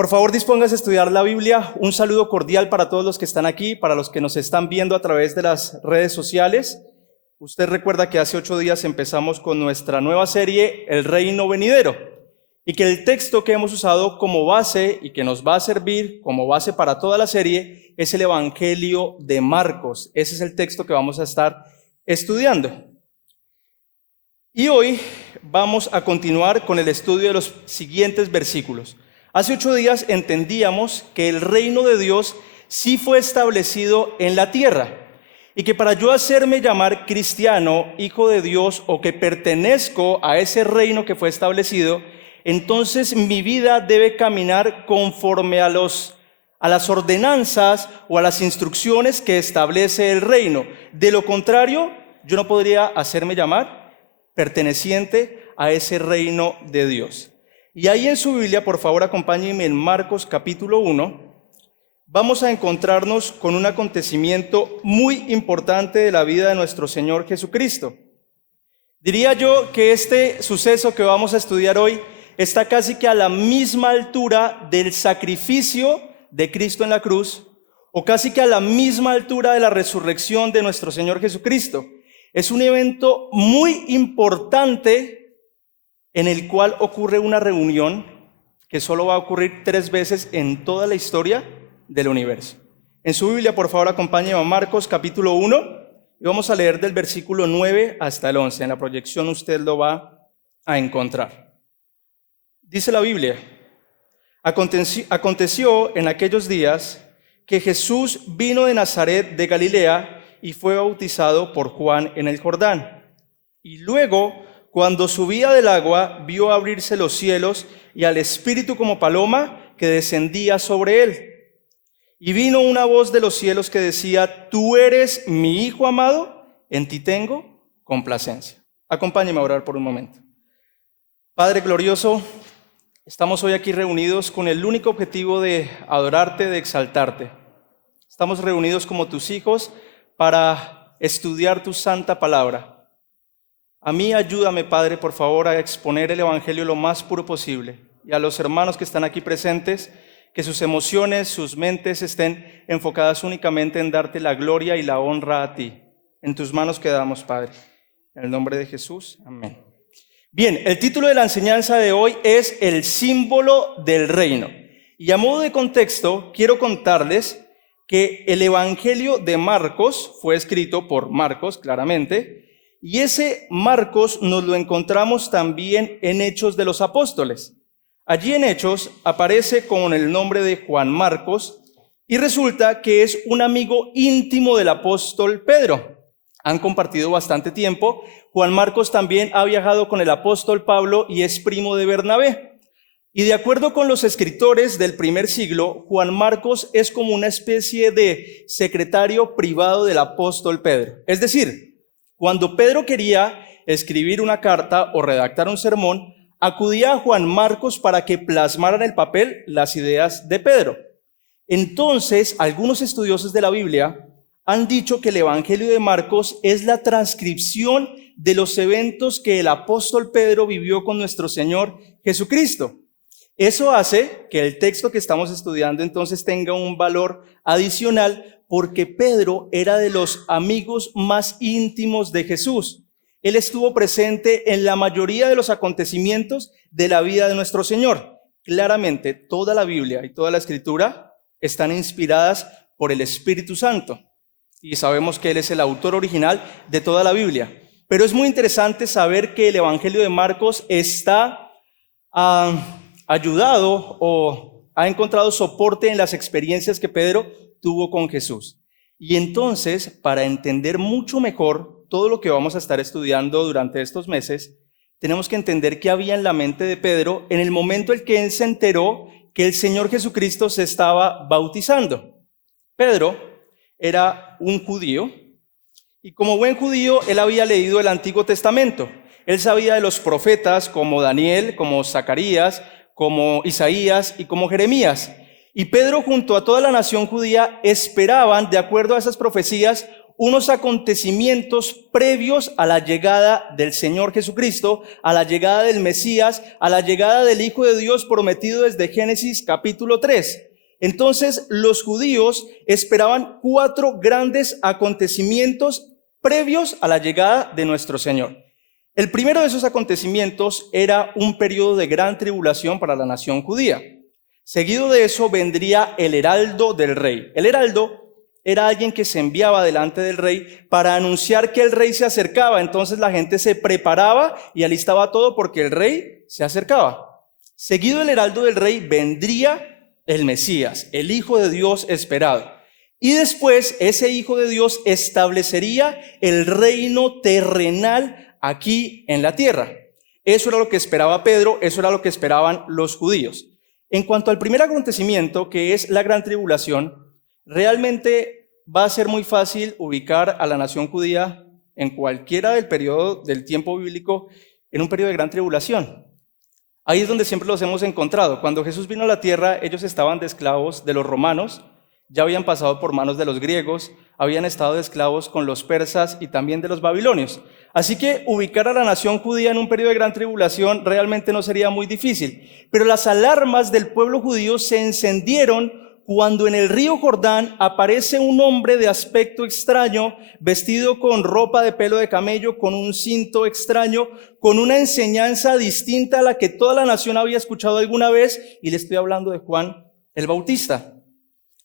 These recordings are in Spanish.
Por favor, dispóngase a estudiar la Biblia. Un saludo cordial para todos los que están aquí, para los que nos están viendo a través de las redes sociales. Usted recuerda que hace 8 días empezamos con nuestra nueva serie, El Reino Venidero, y que el texto que hemos usado como base y que nos va a servir como base para toda la serie es el Evangelio de Marcos. Ese es el texto que vamos a estar estudiando. Y hoy vamos a continuar con el estudio de los siguientes versículos. Hace 8 días entendíamos que el reino de Dios sí fue establecido en la tierra y que para yo hacerme llamar cristiano, hijo de Dios o que pertenezco a ese reino que fue establecido, entonces mi vida debe caminar conforme a las ordenanzas o a las instrucciones que establece el reino. De lo contrario, yo no podría hacerme llamar perteneciente a ese reino de Dios. Y ahí en su Biblia, por favor, acompáñenme en Marcos capítulo 1. Vamos a encontrarnos con un acontecimiento muy importante de la vida de nuestro Señor Jesucristo. Diría yo que este suceso que vamos a estudiar hoy está casi que a la misma altura del sacrificio de Cristo en la cruz, o casi que a la misma altura de la resurrección de nuestro Señor Jesucristo. Es un evento muy importante en el cual ocurre una reunión que solo va a ocurrir 3 veces en toda la historia del universo. En su Biblia, por favor, acompáñenme a Marcos capítulo 1 y vamos a leer del versículo 9 hasta el 11. En la proyección usted lo va a encontrar. Dice la Biblia: Aconteció en aquellos días que Jesús vino de Nazaret de Galilea y fue bautizado por Juan en el Jordán. Y luego, cuando subía del agua, vio abrirse los cielos y al Espíritu como paloma que descendía sobre él. Y vino una voz de los cielos que decía: Tú eres mi Hijo amado, en ti tengo complacencia. Acompáñeme a orar por un momento. Padre glorioso, estamos hoy aquí reunidos con el único objetivo de adorarte, de exaltarte. Estamos reunidos como tus hijos para estudiar tu santa palabra. A mí ayúdame, Padre, por favor, a exponer el Evangelio lo más puro posible. Y a los hermanos que están aquí presentes, que sus emociones, sus mentes estén enfocadas únicamente en darte la gloria y la honra a ti. En tus manos quedamos, Padre. En el nombre de Jesús, amén. Bien, el título de la enseñanza de hoy es El símbolo del reino. Y a modo de contexto, quiero contarles que el Evangelio de Marcos fue escrito por Marcos, claramente, y ese Marcos nos lo encontramos también en Hechos de los Apóstoles. Allí en Hechos aparece con el nombre de Juan Marcos y resulta que es un amigo íntimo del apóstol Pedro. Han compartido bastante tiempo. Juan Marcos también ha viajado con el apóstol Pablo y es primo de Bernabé. Y de acuerdo con los escritores del primer siglo, Juan Marcos es como una especie de secretario privado del apóstol Pedro. Es decir, cuando Pedro quería escribir una carta o redactar un sermón, acudía a Juan Marcos para que plasmara en el papel las ideas de Pedro. Entonces, algunos estudiosos de la Biblia han dicho que el Evangelio de Marcos es la transcripción de los eventos que el apóstol Pedro vivió con nuestro Señor Jesucristo. Eso hace que el texto que estamos estudiando entonces tenga un valor adicional porque Pedro era de los amigos más íntimos de Jesús. Él estuvo presente en la mayoría de los acontecimientos de la vida de nuestro Señor. Claramente, toda la Biblia y toda la Escritura están inspiradas por el Espíritu Santo. Y sabemos que Él es el autor original de toda la Biblia. Pero es muy interesante saber que el Evangelio de Marcos está ayudado o ha encontrado soporte en las experiencias que Pedro tuvo con Jesús. Y entonces, para entender mucho mejor todo lo que vamos a estar estudiando durante estos meses, tenemos que entender qué había en la mente de Pedro en el momento en que él se enteró que el Señor Jesucristo se estaba bautizando. Pedro era un judío y como buen judío él había leído el Antiguo Testamento. Él sabía de los profetas como Daniel, como Zacarías, como Isaías y como Jeremías. Y Pedro junto a toda la nación judía esperaban, de acuerdo a esas profecías, unos acontecimientos previos a la llegada del Señor Jesucristo, a la llegada del Mesías, a la llegada del Hijo de Dios prometido desde Génesis capítulo 3. Entonces, los judíos esperaban 4 grandes acontecimientos previos a la llegada de nuestro Señor. El primero de esos acontecimientos era un periodo de gran tribulación para la nación judía. Seguido de eso vendría el heraldo del rey. El heraldo era alguien que se enviaba delante del rey para anunciar que el rey se acercaba. Entonces la gente se preparaba y alistaba todo porque el rey se acercaba. Seguido del heraldo del rey vendría el Mesías, el Hijo de Dios esperado. Y después ese Hijo de Dios establecería el reino terrenal aquí en la tierra. Eso era lo que esperaba Pedro, eso era lo que esperaban los judíos. En cuanto al primer acontecimiento, que es la gran tribulación, realmente va a ser muy fácil ubicar a la nación judía en cualquiera del periodo del tiempo bíblico en un periodo de gran tribulación. Ahí es donde siempre los hemos encontrado. Cuando Jesús vino a la tierra, ellos estaban de esclavos de los romanos, ya habían pasado por manos de los griegos, habían estado de esclavos con los persas y también de los babilonios. Así que ubicar a la nación judía en un periodo de gran tribulación realmente no sería muy difícil. Pero las alarmas del pueblo judío se encendieron cuando en el río Jordán aparece un hombre de aspecto extraño, vestido con ropa de pelo de camello, con un cinto extraño, con una enseñanza distinta a la que toda la nación había escuchado alguna vez, y le estoy hablando de Juan el Bautista.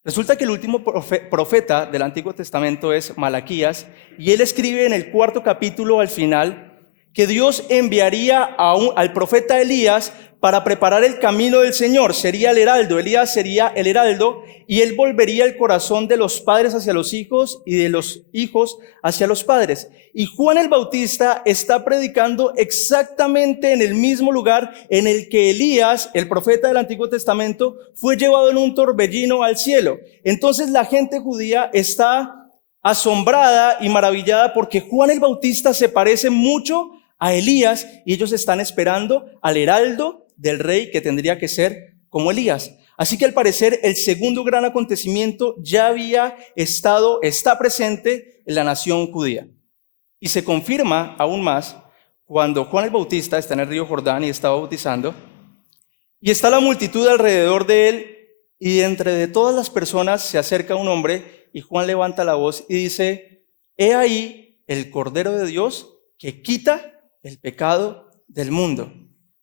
Resulta que el último profeta del Antiguo Testamento es Malaquías, y él escribe en el 4º capítulo al final que Dios enviaría al profeta Elías para preparar el camino del Señor. Sería el heraldo, Elías sería el heraldo, y él volvería el corazón de los padres hacia los hijos y de los hijos hacia los padres. Y Juan el Bautista está predicando exactamente en el mismo lugar en el que Elías, el profeta del Antiguo Testamento, fue llevado en un torbellino al cielo. Entonces la gente judía está asombrada y maravillada porque Juan el Bautista se parece mucho a Elías y ellos están esperando al heraldo del rey que tendría que ser como Elías. Así que al parecer el segundo gran acontecimiento ya está presente en la nación judía. Y se confirma aún más cuando Juan el Bautista está en el río Jordán y está bautizando, y está la multitud alrededor de él, y entre de todas las personas se acerca un hombre, y Juan levanta la voz y dice: he ahí el Cordero de Dios que quita el pecado del mundo.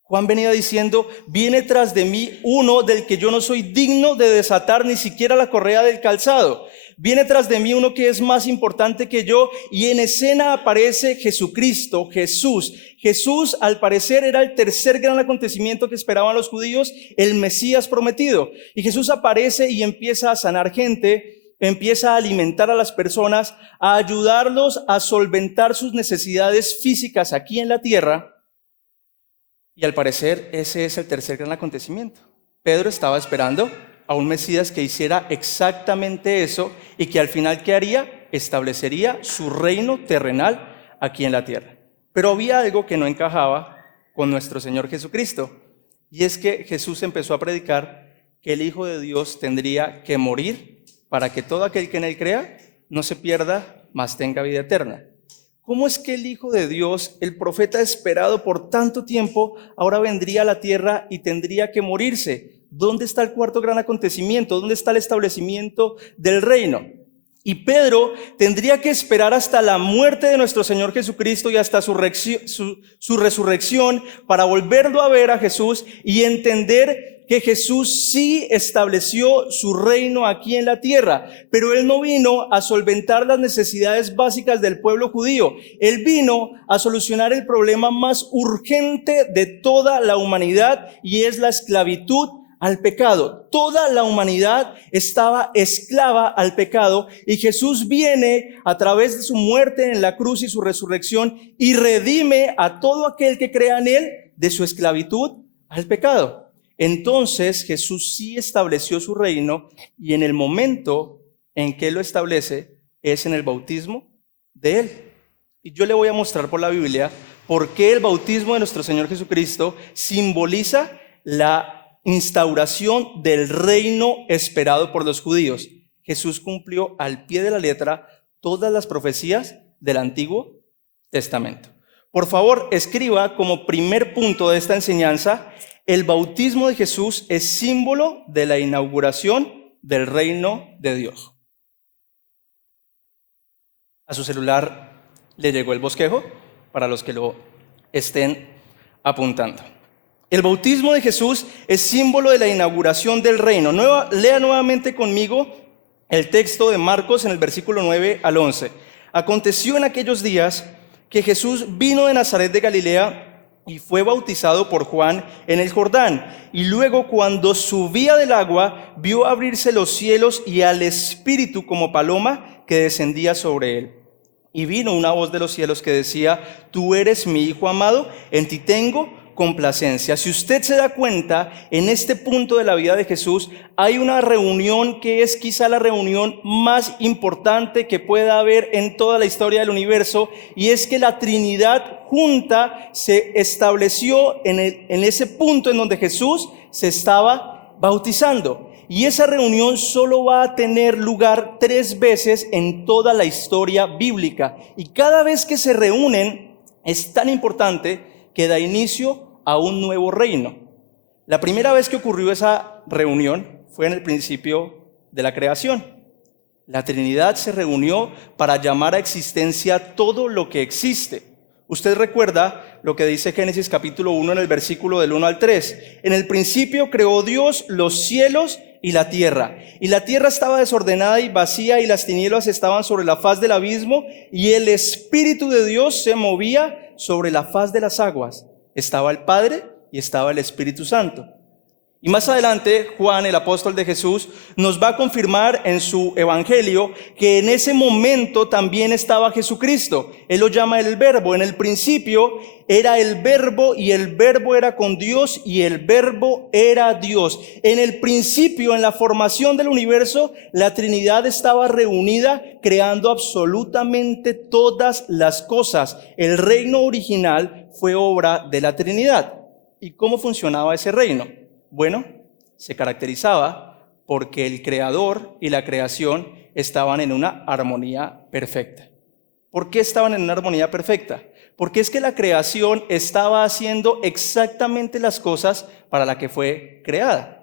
Juan venía diciendo: viene tras de mí uno del que yo no soy digno de desatar ni siquiera la correa del calzado. Viene tras de mí uno que es más importante que yo, y en escena aparece Jesucristo, Jesús. Jesús, al parecer, era el tercer gran acontecimiento que esperaban los judíos, el Mesías prometido. Y Jesús aparece y empieza a sanar gente, empieza a alimentar a las personas, a ayudarlos a solventar sus necesidades físicas aquí en la tierra. Y al parecer ese es el tercer gran acontecimiento. Pedro estaba esperando a un Mesías que hiciera exactamente eso y que al final, ¿qué haría? Establecería su reino terrenal aquí en la tierra. Pero había algo que no encajaba con nuestro Señor Jesucristo, y es que Jesús empezó a predicar que el Hijo de Dios tendría que morir para que todo aquel que en él crea no se pierda, mas tenga vida eterna. ¿Cómo es que el Hijo de Dios, el profeta esperado por tanto tiempo, ahora vendría a la tierra y tendría que morirse? ¿Dónde está el cuarto gran acontecimiento? ¿Dónde está el establecimiento del reino? Y Pedro tendría que esperar hasta la muerte de nuestro Señor Jesucristo y hasta su resurrección para volverlo a ver a Jesús y entender que Jesús sí estableció su reino aquí en la tierra, pero Él no vino a solventar las necesidades básicas del pueblo judío. Él vino a solucionar el problema más urgente de toda la humanidad, y es la esclavitud al pecado. Toda la humanidad estaba esclava al pecado, y Jesús viene a través de su muerte en la cruz y su resurrección y redime a todo aquel que crea en Él de su esclavitud al pecado. Entonces Jesús sí estableció su reino, y en el momento en que lo establece es en el bautismo de Él. Y yo le voy a mostrar por la Biblia por qué el bautismo de nuestro Señor Jesucristo simboliza la instauración del reino esperado por los judíos. Jesús cumplió al pie de la letra todas las profecías del Antiguo Testamento. Por favor, escriba como primer punto de esta enseñanza: el bautismo de Jesús es símbolo de la inauguración del reino de Dios. A su celular le llegó el bosquejo para los que lo estén apuntando. El bautismo de Jesús es símbolo de la inauguración del reino. Lea nuevamente conmigo el texto de Marcos en el versículo 9 al 11. Aconteció en aquellos días que Jesús vino de Nazaret de Galilea y fue bautizado por Juan en el Jordán. Y luego, cuando subía del agua, vio abrirse los cielos y al Espíritu como paloma que descendía sobre él. Y vino una voz de los cielos que decía: tú eres mi Hijo amado, en ti tengo complacencia. Si usted se da cuenta, en este punto de la vida de Jesús hay una reunión que es quizá la reunión más importante que pueda haber en toda la historia del universo, y es que la Trinidad junta se estableció en ese punto en donde Jesús se estaba bautizando. Y esa reunión solo va a tener lugar 3 veces en toda la historia bíblica, y cada vez que se reúnen es tan importante que da inicio a un nuevo reino. La primera vez que ocurrió esa reunión fue en el principio de la creación. La Trinidad se reunió para llamar a existencia todo lo que existe. Usted recuerda lo que dice Génesis capítulo 1 en el versículo del 1 al 3. En el principio creó Dios los cielos y la tierra estaba desordenada y vacía, y las tinieblas estaban sobre la faz del abismo, y el Espíritu de Dios se movía sobre la faz de las aguas. Estaba el Padre y estaba el Espíritu Santo. Y más adelante, Juan, el apóstol de Jesús, nos va a confirmar en su evangelio que en ese momento también estaba Jesucristo. Él lo llama el Verbo. En el principio era el Verbo, y el Verbo era con Dios, y el Verbo era Dios. En el principio, en la formación del universo, la Trinidad estaba reunida creando absolutamente todas las cosas. El reino original fue obra de la Trinidad. ¿Y cómo funcionaba ese reino? Bueno, se caracterizaba porque el creador y la creación estaban en una armonía perfecta. ¿Por qué estaban en una armonía perfecta? Porque es que la creación estaba haciendo exactamente las cosas para las que fue creada.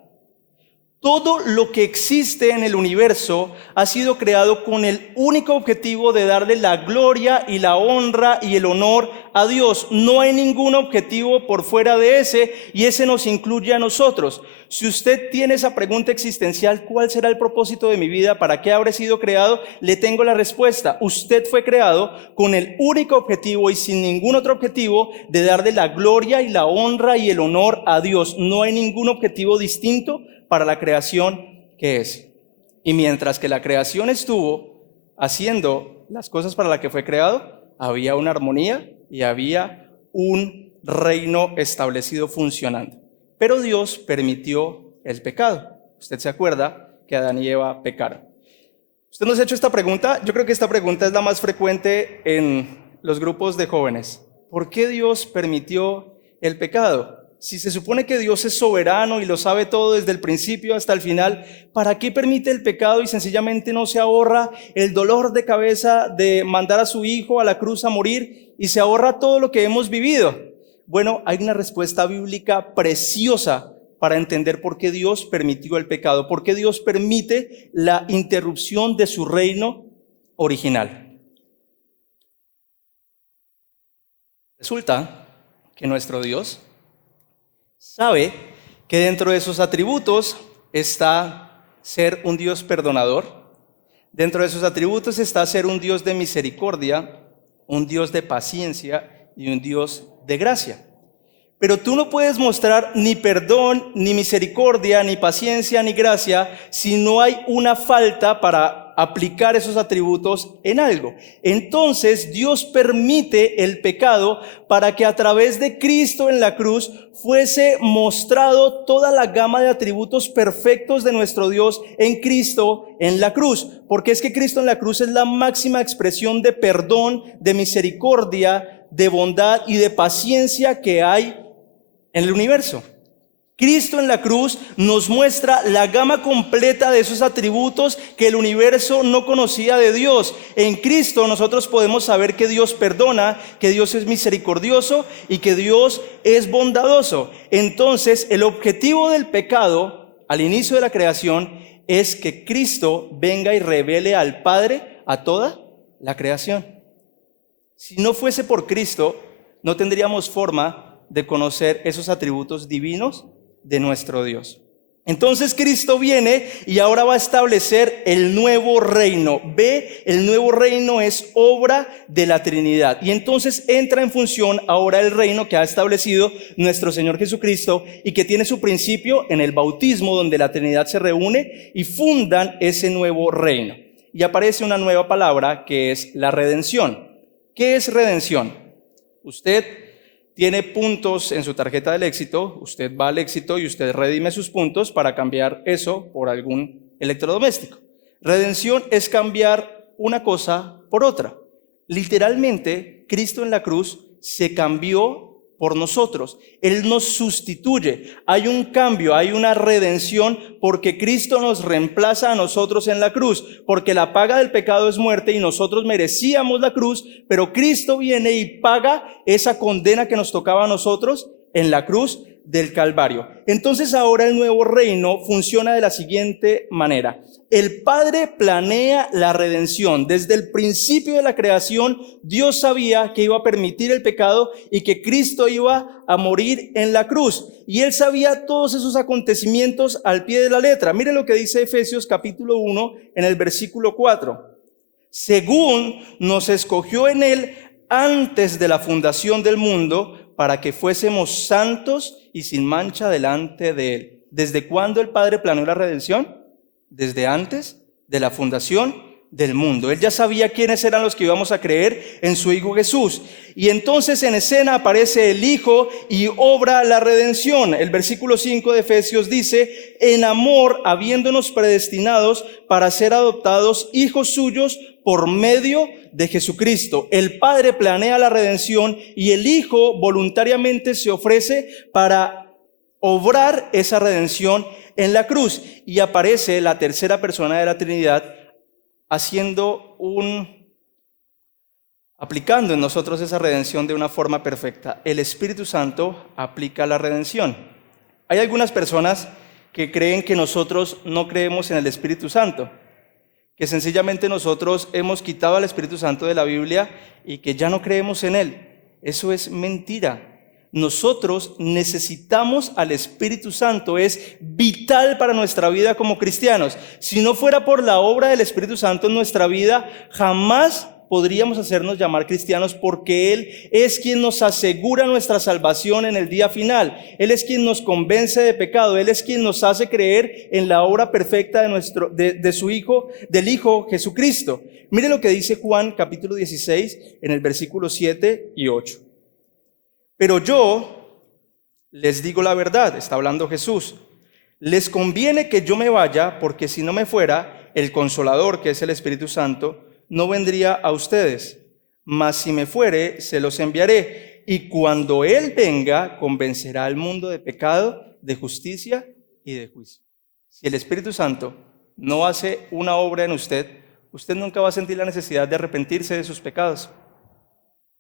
Todo lo que existe en el universo ha sido creado con el único objetivo de darle la gloria y la honra y el honor a Dios. No hay ningún objetivo por fuera de ese, y ese nos incluye a nosotros. Si usted tiene esa pregunta existencial: ¿cuál será el propósito de mi vida? ¿Para qué habré sido creado? Le tengo la respuesta. Usted fue creado con el único objetivo y sin ningún otro objetivo de darle la gloria y la honra y el honor a Dios. No hay ningún objetivo distinto para la creación que es. Y mientras que la creación estuvo haciendo las cosas para las que fue creado, había una armonía y había un reino establecido funcionando. Pero Dios permitió el pecado. Usted se acuerda que Adán y Eva pecaron. ¿Usted nos ha hecho esta pregunta? Yo creo que esta pregunta es la más frecuente en los grupos de jóvenes. ¿Por qué Dios permitió el pecado? Si se supone que Dios es soberano y lo sabe todo desde el principio hasta el final, ¿para qué permite el pecado y sencillamente no se ahorra el dolor de cabeza de mandar a su hijo a la cruz a morir y se ahorra todo lo que hemos vivido? Bueno, hay una respuesta bíblica preciosa para entender por qué Dios permitió el pecado, por qué Dios permite la interrupción de su reino original. Resulta que nuestro Dios sabe que dentro de sus atributos está ser un Dios perdonador. Dentro de sus atributos está ser un Dios de misericordia, un Dios de paciencia y un Dios de gracia. Pero tú no puedes mostrar ni perdón, ni misericordia, ni paciencia, ni gracia si no hay una falta para aplicar esos atributos en algo. Entonces Dios permite el pecado para que a través de Cristo en la cruz fuese mostrado toda la gama de atributos perfectos de nuestro Dios en Cristo en la cruz. Porque es que Cristo en la cruz es la máxima expresión de perdón, de misericordia, de bondad y de paciencia que hay en el universo. Cristo en la cruz nos muestra la gama completa de esos atributos que el universo no conocía de Dios. En Cristo nosotros podemos saber que Dios perdona, que Dios es misericordioso y que Dios es bondadoso. Entonces, el objetivo del pecado al inicio de la creación es que Cristo venga y revele al Padre a toda la creación. Si no fuese por Cristo, no tendríamos forma de conocer esos atributos divinos de nuestro Dios. Entonces Cristo viene y ahora va a establecer el nuevo reino. Ve, el nuevo reino es obra de la Trinidad. Y entonces entra en función ahora el reino que ha establecido nuestro Señor Jesucristo y que tiene su principio en el bautismo, donde la Trinidad se reúne y fundan ese nuevo reino. Y aparece una nueva palabra que es la redención. ¿Qué es redención? Usted tiene puntos en su tarjeta del éxito, usted va al éxito y usted redime sus puntos para cambiar eso por algún electrodoméstico. Redención es cambiar una cosa por otra. Literalmente, Cristo en la cruz se cambió por nosotros. Él nos sustituye. Hay un cambio, hay una redención porque Cristo nos reemplaza a nosotros en la cruz. Porque la paga del pecado es muerte y nosotros merecíamos la cruz, pero Cristo viene y paga esa condena que nos tocaba a nosotros en la cruz del Calvario. Entonces ahora el nuevo reino funciona de la siguiente manera. El Padre planea la redención. Desde el principio de la creación, Dios sabía que iba a permitir el pecado y que Cristo iba a morir en la cruz. Y Él sabía todos esos acontecimientos al pie de la letra. Mire lo que dice Efesios capítulo 1 en el versículo 4. Según nos escogió en Él antes de la fundación del mundo para que fuésemos santos y sin mancha delante de Él. ¿Desde cuándo el Padre planeó la redención? Desde antes de la fundación del mundo. Él ya sabía quiénes eran los que íbamos a creer en su Hijo Jesús. Y entonces en escena aparece el Hijo y obra la redención. El versículo 5 de Efesios dice: en amor, habiéndonos predestinados para ser adoptados hijos suyos por medio de Jesucristo. El Padre planea la redención y el Hijo voluntariamente se ofrece para obrar esa redención en la cruz. Y aparece la tercera persona de la Trinidad aplicando en nosotros esa redención de una forma perfecta. El Espíritu Santo aplica la redención. Hay algunas personas que creen que nosotros no creemos en el Espíritu Santo, que sencillamente nosotros hemos quitado al Espíritu Santo de la Biblia y que ya no creemos en Él. Eso es mentira. Nosotros necesitamos al Espíritu Santo, es vital para nuestra vida como cristianos. Si no fuera por la obra del Espíritu Santo en nuestra vida, jamás podríamos hacernos llamar cristianos, porque Él es quien nos asegura nuestra salvación en el día final. Él es quien nos convence de pecado. Él es quien nos hace creer en la obra perfecta de su Hijo, del Hijo Jesucristo. Mire lo que dice Juan capítulo 16 en el versículo 7 y 8. Pero yo les digo la verdad, está hablando Jesús. Les conviene que yo me vaya, porque si no me fuera, el Consolador, que es el Espíritu Santo, no vendría a ustedes. Mas si me fuere, se los enviaré. Y cuando Él venga, convencerá al mundo de pecado, de justicia y de juicio. Si el Espíritu Santo no hace una obra en usted, usted nunca va a sentir la necesidad de arrepentirse de sus pecados.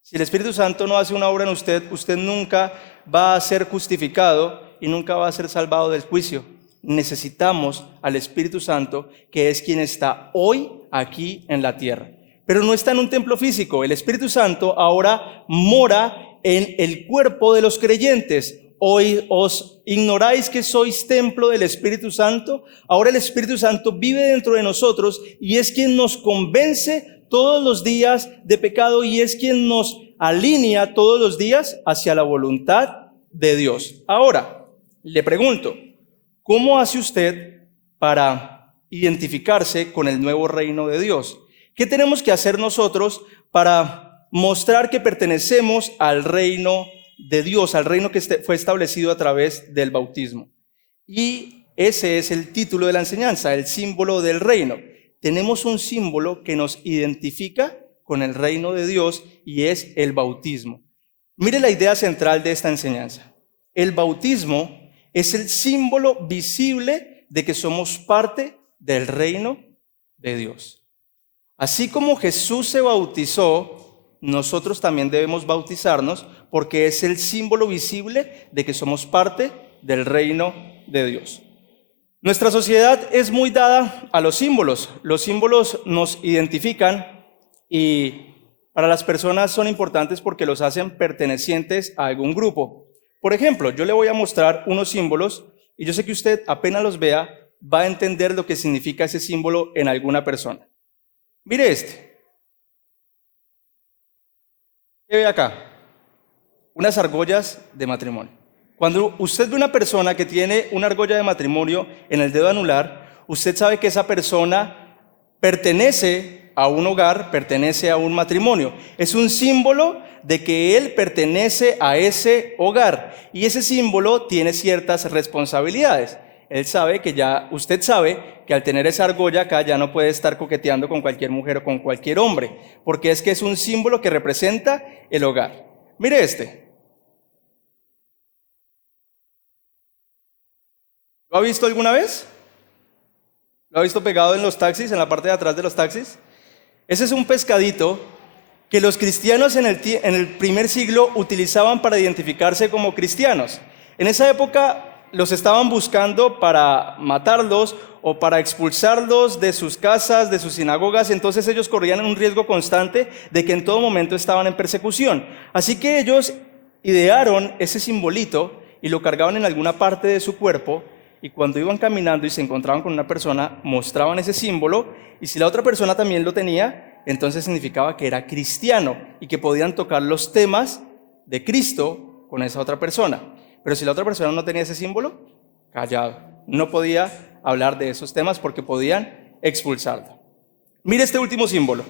Si el Espíritu Santo no hace una obra en usted, usted nunca va a ser justificado y nunca va a ser salvado del juicio. Necesitamos al Espíritu Santo, que es quien está hoy aquí en la tierra. Pero no está en un templo físico. El Espíritu Santo ahora mora en el cuerpo de los creyentes. Hoy os ignoráis que sois templo del Espíritu Santo. Ahora el Espíritu Santo vive dentro de nosotros y es quien nos convence todos los días de pecado y es quien nos alinea todos los días hacia la voluntad de Dios. Ahora, le pregunto, ¿cómo hace usted para identificarse con el nuevo reino de Dios? ¿Qué tenemos que hacer nosotros para mostrar que pertenecemos al reino de Dios, al reino que fue establecido a través del bautismo? Y ese es el título de la enseñanza, el símbolo del reino. Tenemos un símbolo que nos identifica con el reino de Dios y es el bautismo. Mire la idea central de esta enseñanza. El bautismo Es el símbolo visible de que somos parte del reino de Dios. Así como Jesús se bautizó, nosotros también debemos bautizarnos porque es el símbolo visible de que somos parte del reino de Dios. Nuestra sociedad es muy dada a los símbolos. Los símbolos nos identifican y para las personas son importantes porque los hacen pertenecientes a algún grupo. Por ejemplo, yo le voy a mostrar unos símbolos y yo sé que usted apenas los vea va a entender lo que significa ese símbolo en alguna persona. Mire este. ¿Qué ve acá? Unas argollas de matrimonio. Cuando usted ve una persona que tiene una argolla de matrimonio en el dedo anular, usted sabe que esa persona pertenece a un hogar, pertenece a un matrimonio. Es un símbolo de que él pertenece a ese hogar y ese símbolo tiene ciertas responsabilidades. Usted sabe que al tener esa argolla acá ya no puede estar coqueteando con cualquier mujer o con cualquier hombre, porque es que es un símbolo que representa el hogar. Mire este. ¿Lo ha visto alguna vez? ¿Lo ha visto pegado en los taxis, en la parte de atrás de los taxis? Ese es un pescadito que los cristianos en el primer siglo utilizaban para identificarse como cristianos. En esa época los estaban buscando para matarlos o para expulsarlos de sus casas, de sus sinagogas, entonces ellos corrían un riesgo constante de que en todo momento estaban en persecución. Así que ellos idearon ese simbolito y lo cargaban en alguna parte de su cuerpo, y cuando iban caminando y se encontraban con una persona, mostraban ese símbolo, y si la otra persona también lo tenía, entonces significaba que era cristiano y que podían tocar los temas de Cristo con esa otra persona. Pero si la otra persona no tenía ese símbolo, callado, no podía hablar de esos temas porque podían expulsarlo. Mire este último símbolo.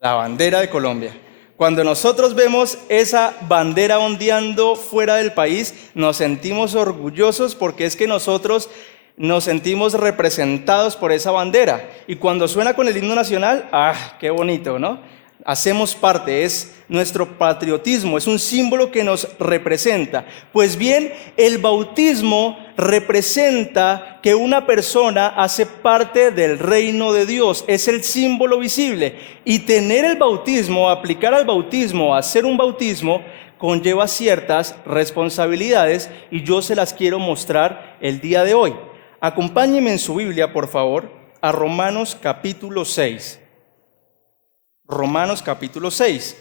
La bandera de Colombia. Cuando nosotros vemos esa bandera ondeando fuera del país, nos sentimos orgullosos porque es que nosotros nos sentimos representados por esa bandera. Y cuando suena con el himno nacional, ¡ah, qué bonito!, ¿no? Hacemos parte, es nuestro patriotismo, es un símbolo que nos representa. Pues bien, el bautismo representa que una persona hace parte del reino de Dios, es el símbolo visible. Y tener el bautismo, aplicar al bautismo, hacer un bautismo, conlleva ciertas responsabilidades y yo se las quiero mostrar el día de hoy. Acompáñenme en su Biblia, por favor, a Romanos capítulo 6. Romanos capítulo 6.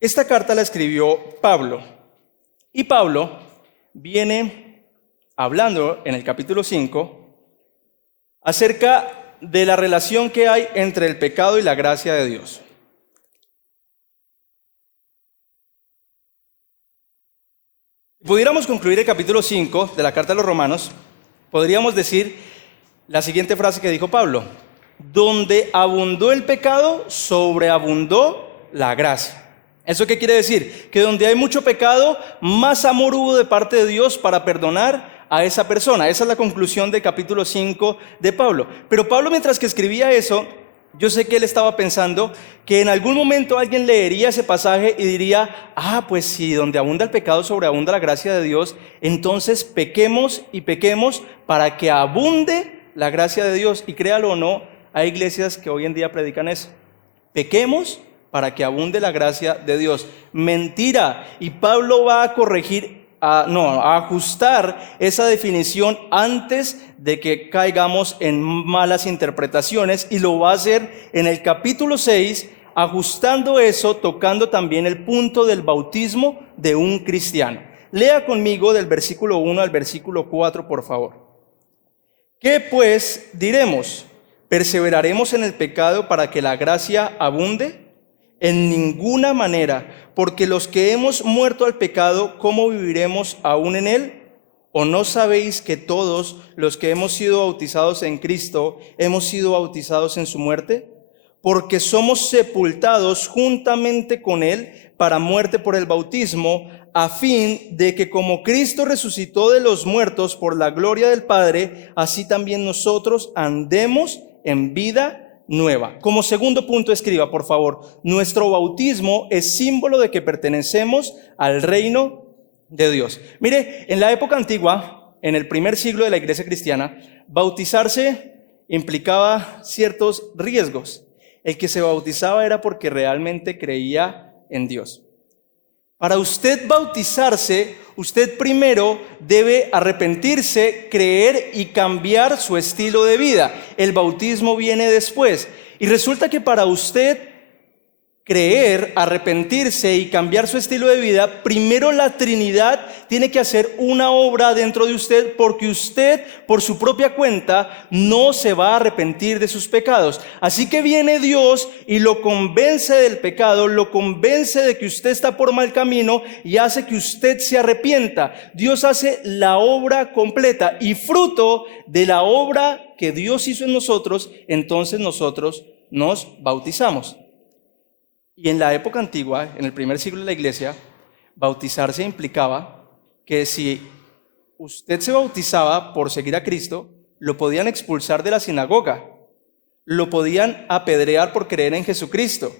Esta carta la escribió Pablo. Y Pablo viene hablando en el capítulo 5 acerca de la relación que hay entre el pecado y la gracia de Dios. Si pudiéramos concluir el capítulo 5 de la carta a los Romanos, podríamos decir la siguiente frase que dijo Pablo: donde abundó el pecado, sobreabundó la gracia. ¿Eso qué quiere decir? Que donde hay mucho pecado, más amor hubo de parte de Dios para perdonar a esa persona. Esa es la conclusión del capítulo 5 de Pablo. Pero Pablo, mientras que escribía eso, yo sé que él estaba pensando que en algún momento alguien leería ese pasaje y diría: pues si donde abunda el pecado, sobreabunda la gracia de Dios, entonces pequemos y pequemos para que abunde la gracia de Dios. Y créalo o no, hay iglesias que hoy en día predican eso. Pequemos para que abunde la gracia de Dios. Mentira. Y Pablo va a corregir, a ajustar esa definición antes de que caigamos en malas interpretaciones, y lo va a hacer en el capítulo 6, ajustando eso, tocando también el punto del bautismo de un cristiano. Lea conmigo del versículo 1 al versículo 4, por favor. ¿Qué pues diremos? ¿Perseveraremos en el pecado para que la gracia abunde? En ninguna manera, porque los que hemos muerto al pecado, ¿cómo viviremos aún en él? ¿O no sabéis que todos los que hemos sido bautizados en Cristo, hemos sido bautizados en su muerte? Porque somos sepultados juntamente con él para muerte por el bautismo, a fin de que como Cristo resucitó de los muertos por la gloria del Padre, así también nosotros andemos en vida nueva. Como segundo punto, escriba, por favor, nuestro bautismo es símbolo de que pertenecemos al reino de Dios. Mire, en la época antigua, en el primer siglo de la iglesia cristiana, bautizarse implicaba ciertos riesgos. El que se bautizaba era porque realmente creía en Dios. Para usted bautizarse, usted primero debe arrepentirse, creer y cambiar su estilo de vida. El bautismo viene después. Y resulta que para usted creer, arrepentirse y cambiar su estilo de vida, primero la Trinidad tiene que hacer una obra dentro de usted, porque usted por su propia cuenta no se va a arrepentir de sus pecados. Así que viene Dios y lo convence del pecado, lo convence de que usted está por mal camino y hace que usted se arrepienta. Dios hace la obra completa y fruto de la obra que Dios hizo en nosotros, entonces nosotros nos bautizamos. Y en la época antigua, en el primer siglo de la iglesia, bautizarse implicaba que si usted se bautizaba por seguir a Cristo, lo podían expulsar de la sinagoga, lo podían apedrear por creer en Jesucristo.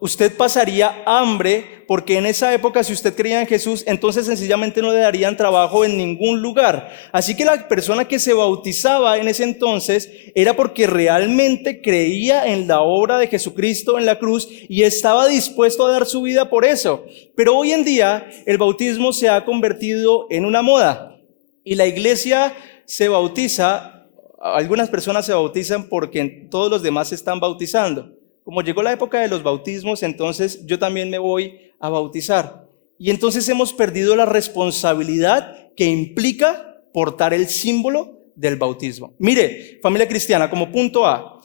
Usted pasaría hambre, porque en esa época, si usted creía en Jesús, entonces sencillamente no le darían trabajo en ningún lugar. Así que la persona que se bautizaba en ese entonces era porque realmente creía en la obra de Jesucristo en la cruz y estaba dispuesto a dar su vida por eso. Pero hoy en día el bautismo se ha convertido en una moda y la iglesia se bautiza, algunas personas se bautizan porque todos los demás se están bautizando. Como llegó la época de los bautismos, entonces yo también me voy a bautizar. Y entonces hemos perdido la responsabilidad que implica portar el símbolo del bautismo. Mire, familia cristiana, como punto A,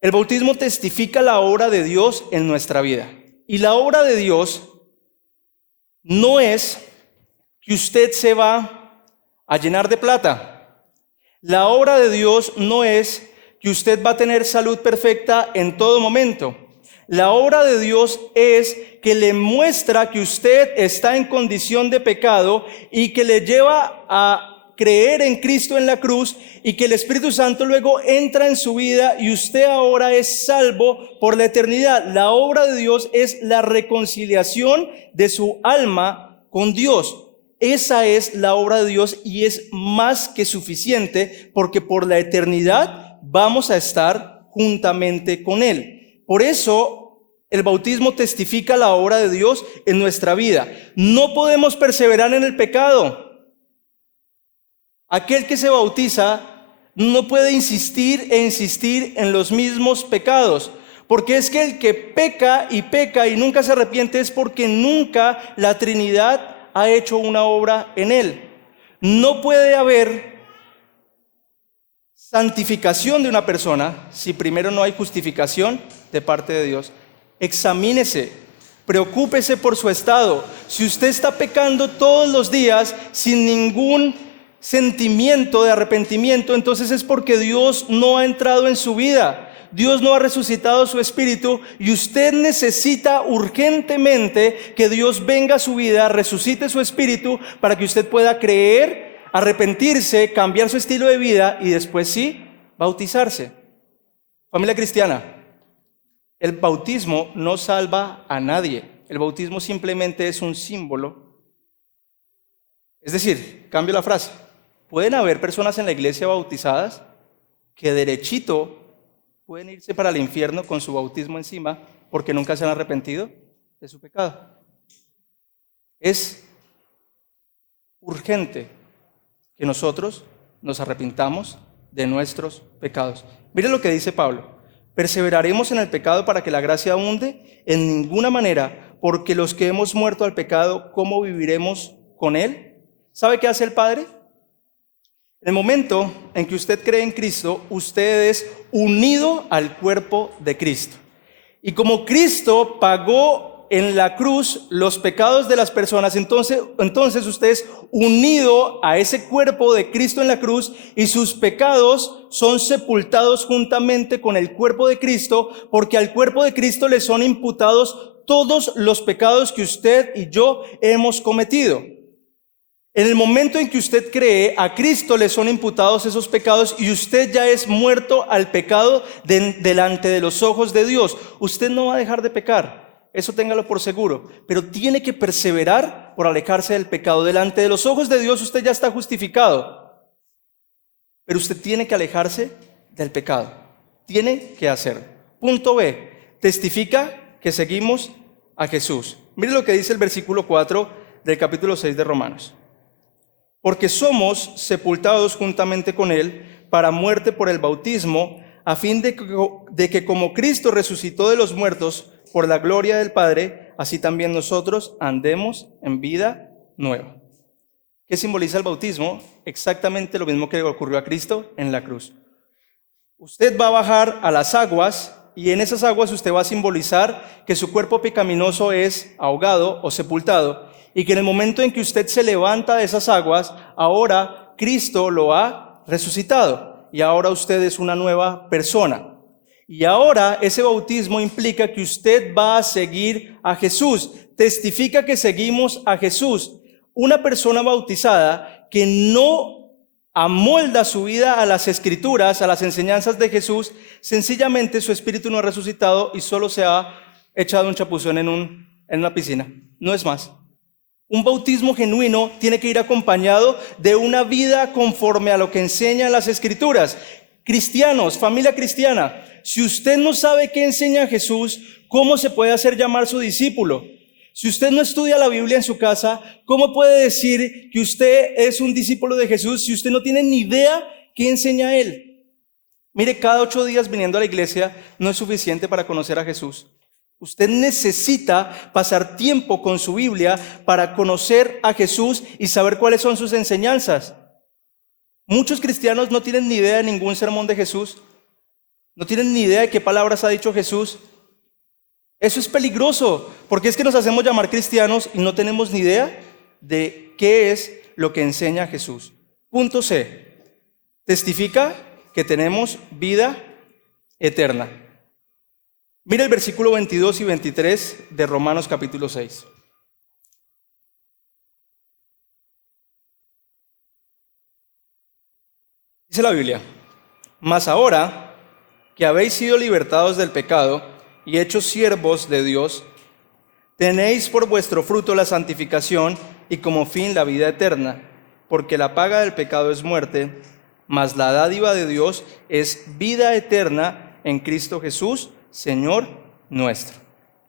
el bautismo testifica la obra de Dios en nuestra vida. Y la obra de Dios no es que usted se va a llenar de plata. La obra de Dios no es que usted va a tener salud perfecta en todo momento. La obra de Dios es que le muestra que usted está en condición de pecado y que le lleva a creer en Cristo en la cruz y que el Espíritu Santo luego entra en su vida y usted ahora es salvo por la eternidad. La obra de Dios es la reconciliación de su alma con Dios. Esa es la obra de Dios y es más que suficiente, porque por la eternidad vamos a estar juntamente con Él. Por eso el bautismo testifica la obra de Dios en nuestra vida. No podemos perseverar en el pecado. Aquel que se bautiza no puede insistir en los mismos pecados, porque es que el que peca y nunca se arrepiente es porque nunca la Trinidad ha hecho una obra en él. No puede haber santificación de una persona si primero no hay justificación de parte de Dios. Examínese, preocúpese por su estado. Si usted está pecando todos los días sin ningún sentimiento de arrepentimiento, entonces es porque Dios no ha entrado en su vida. Dios no ha resucitado su espíritu y usted necesita urgentemente que Dios venga a su vida, resucite su espíritu para que usted pueda creer, arrepentirse, cambiar su estilo de vida y después sí, bautizarse. Familia cristiana, el bautismo no salva a nadie. El bautismo simplemente es un símbolo. Es decir, cambio la frase. Pueden haber personas en la iglesia bautizadas que derechito pueden irse para el infierno con su bautismo encima porque nunca se han arrepentido de su pecado. Es urgente que nosotros nos arrepintamos de nuestros pecados. Mire lo que dice Pablo: perseveraremos en el pecado para que la gracia abunde. En ninguna manera, porque los que hemos muerto al pecado, ¿cómo viviremos con él? ¿Sabe qué hace el Padre? En el momento en que usted cree en Cristo, usted es unido al cuerpo de Cristo. Y como Cristo pagó en la cruz los pecados de las personas, entonces usted es unido a ese cuerpo de Cristo en la cruz y sus pecados son sepultados juntamente con el cuerpo de Cristo, porque al cuerpo de Cristo le son imputados todos los pecados que usted y yo hemos cometido. En el momento en que usted cree, a Cristo le son imputados esos pecados y usted ya es muerto al pecado delante de los ojos de Dios. Usted no va a dejar de pecar, eso téngalo por seguro, pero tiene que perseverar por alejarse del pecado. Delante de los ojos de Dios usted ya está justificado, pero usted tiene que alejarse del pecado, tiene que hacerlo. Punto B, testifica que seguimos a Jesús. Mire lo que dice el versículo 4 del capítulo 6 de Romanos. Porque somos sepultados juntamente con Él para muerte por el bautismo, a fin de que como Cristo resucitó de los muertos por la gloria del Padre, así también nosotros andemos en vida nueva. ¿Qué simboliza el bautismo? Exactamente lo mismo que le ocurrió a Cristo en la cruz. Usted va a bajar a las aguas y en esas aguas usted va a simbolizar que su cuerpo pecaminoso es ahogado o sepultado, y que en el momento en que usted se levanta de esas aguas, ahora Cristo lo ha resucitado y ahora usted es una nueva persona. Y ahora ese bautismo implica que usted va a seguir a Jesús, testifica que seguimos a Jesús. Una persona bautizada que no amolda su vida a las Escrituras, a las enseñanzas de Jesús, sencillamente su espíritu no ha resucitado y solo se ha echado un chapuzón en una piscina, no es más. Un bautismo genuino tiene que ir acompañado de una vida conforme a lo que enseñan las Escrituras. Cristianos, familia cristiana, si usted no sabe qué enseña Jesús, ¿cómo se puede hacer llamar su discípulo? Si usted no estudia la Biblia en su casa, ¿cómo puede decir que usted es un discípulo de Jesús si usted no tiene ni idea qué enseña Él? Mire, cada 8 días viniendo a la iglesia no es suficiente para conocer a Jesús. Usted necesita pasar tiempo con su Biblia para conocer a Jesús y saber cuáles son sus enseñanzas. Muchos cristianos no tienen ni idea de ningún sermón de Jesús, no tienen ni idea de qué palabras ha dicho Jesús. Eso es peligroso, porque es que nos hacemos llamar cristianos y no tenemos ni idea de qué es lo que enseña Jesús. Punto C, testifica que tenemos vida eterna. Mira el versículo 22 y 23 de Romanos capítulo 6. Dice la Biblia: mas ahora que habéis sido libertados del pecado y hechos siervos de Dios, tenéis por vuestro fruto la santificación y como fin la vida eterna, porque la paga del pecado es muerte, mas la dádiva de Dios es vida eterna en Cristo Jesús, Señor nuestro.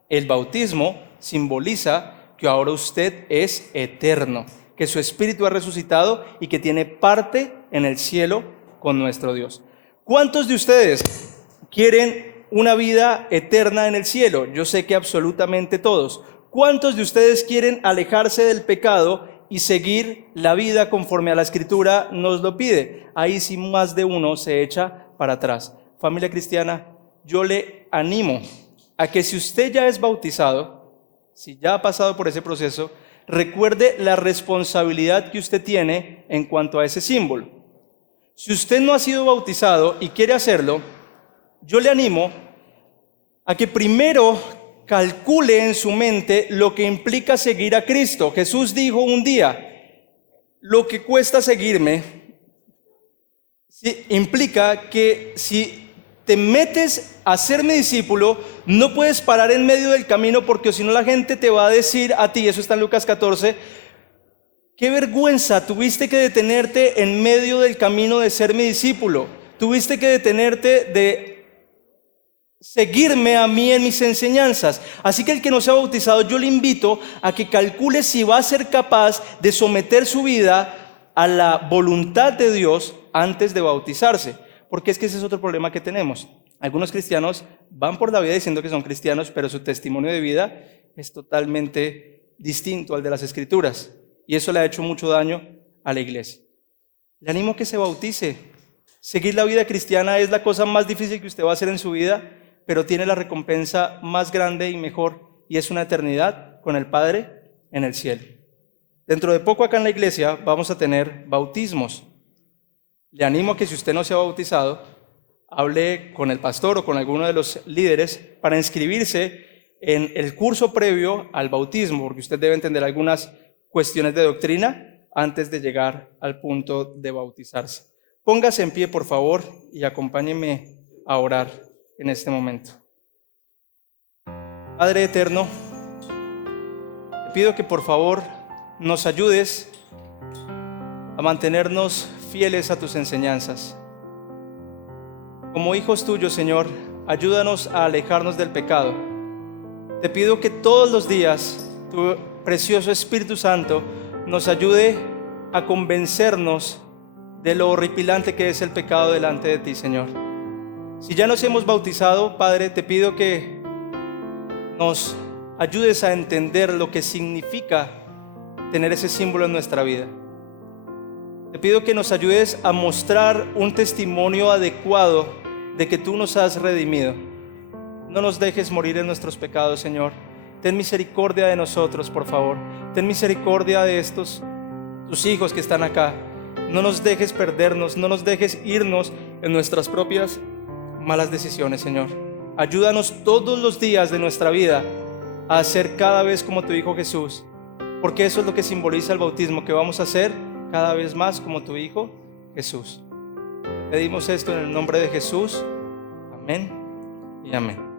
El bautismo simboliza que ahora usted es eterno, que su espíritu ha resucitado y que tiene parte en el cielo con nuestro Dios. ¿Cuántos de ustedes quieren una vida eterna en el cielo? Yo sé que absolutamente todos. ¿Cuántos de ustedes quieren alejarse del pecado y seguir la vida conforme a la Escritura nos lo pide? Ahí sí más de uno se echa para atrás. Familia cristiana, yo le animo a que si usted ya es bautizado, si ya ha pasado por ese proceso, recuerde la responsabilidad que usted tiene en cuanto a ese símbolo. Si usted no ha sido bautizado y quiere hacerlo, yo le animo a que primero calcule en su mente lo que implica seguir a Cristo. Jesús dijo un día: lo que cuesta seguirme implica que si te metes a ser mi discípulo, no puedes parar en medio del camino, porque si no la gente te va a decir a ti, eso está en Lucas 14, qué vergüenza, tuviste que detenerte en medio del camino de ser mi discípulo, tuviste que detenerte de seguirme a mí en mis enseñanzas. Así que el que no se ha bautizado, yo le invito a que calcule si va a ser capaz de someter su vida a la voluntad de Dios antes de bautizarse. Porque es que ese es otro problema que tenemos. Algunos cristianos van por la vida diciendo que son cristianos, pero su testimonio de vida es totalmente distinto al de las Escrituras. Y eso le ha hecho mucho daño a la iglesia. Le animo a que se bautice. Seguir la vida cristiana es la cosa más difícil que usted va a hacer en su vida, pero tiene la recompensa más grande y mejor, y es una eternidad con el Padre en el cielo. Dentro de poco acá en la iglesia vamos a tener bautismos. Le animo a que si usted no se ha bautizado, hable con el pastor o con alguno de los líderes para inscribirse en el curso previo al bautismo, porque usted debe entender algunas cuestiones de doctrina antes de llegar al punto de bautizarse. Póngase en pie, por favor, y acompáñeme a orar en este momento. Padre eterno, te pido que por favor nos ayudes a mantenernos fieles a tus enseñanzas. Como hijos tuyos, Señor, ayúdanos a alejarnos del pecado. Te pido que todos los días tu precioso Espíritu Santo nos ayude a convencernos de lo horripilante que es el pecado delante de ti, Señor. Si ya nos hemos bautizado, Padre, te pido que nos ayudes a entender lo que significa tener ese símbolo en nuestra vida. Te pido que nos ayudes a mostrar un testimonio adecuado de que tú nos has redimido. No nos dejes morir en nuestros pecados, Señor. Ten misericordia de nosotros, por favor. Ten misericordia de estos tus hijos que están acá. No nos dejes perdernos, no nos dejes irnos en nuestras propias malas decisiones, Señor. Ayúdanos todos los días de nuestra vida a ser cada vez como tu Hijo Jesús, porque eso es lo que simboliza el bautismo, que vamos a ser cada vez más como tu Hijo Jesús. Pedimos esto en el nombre de Jesús. Amén y amén.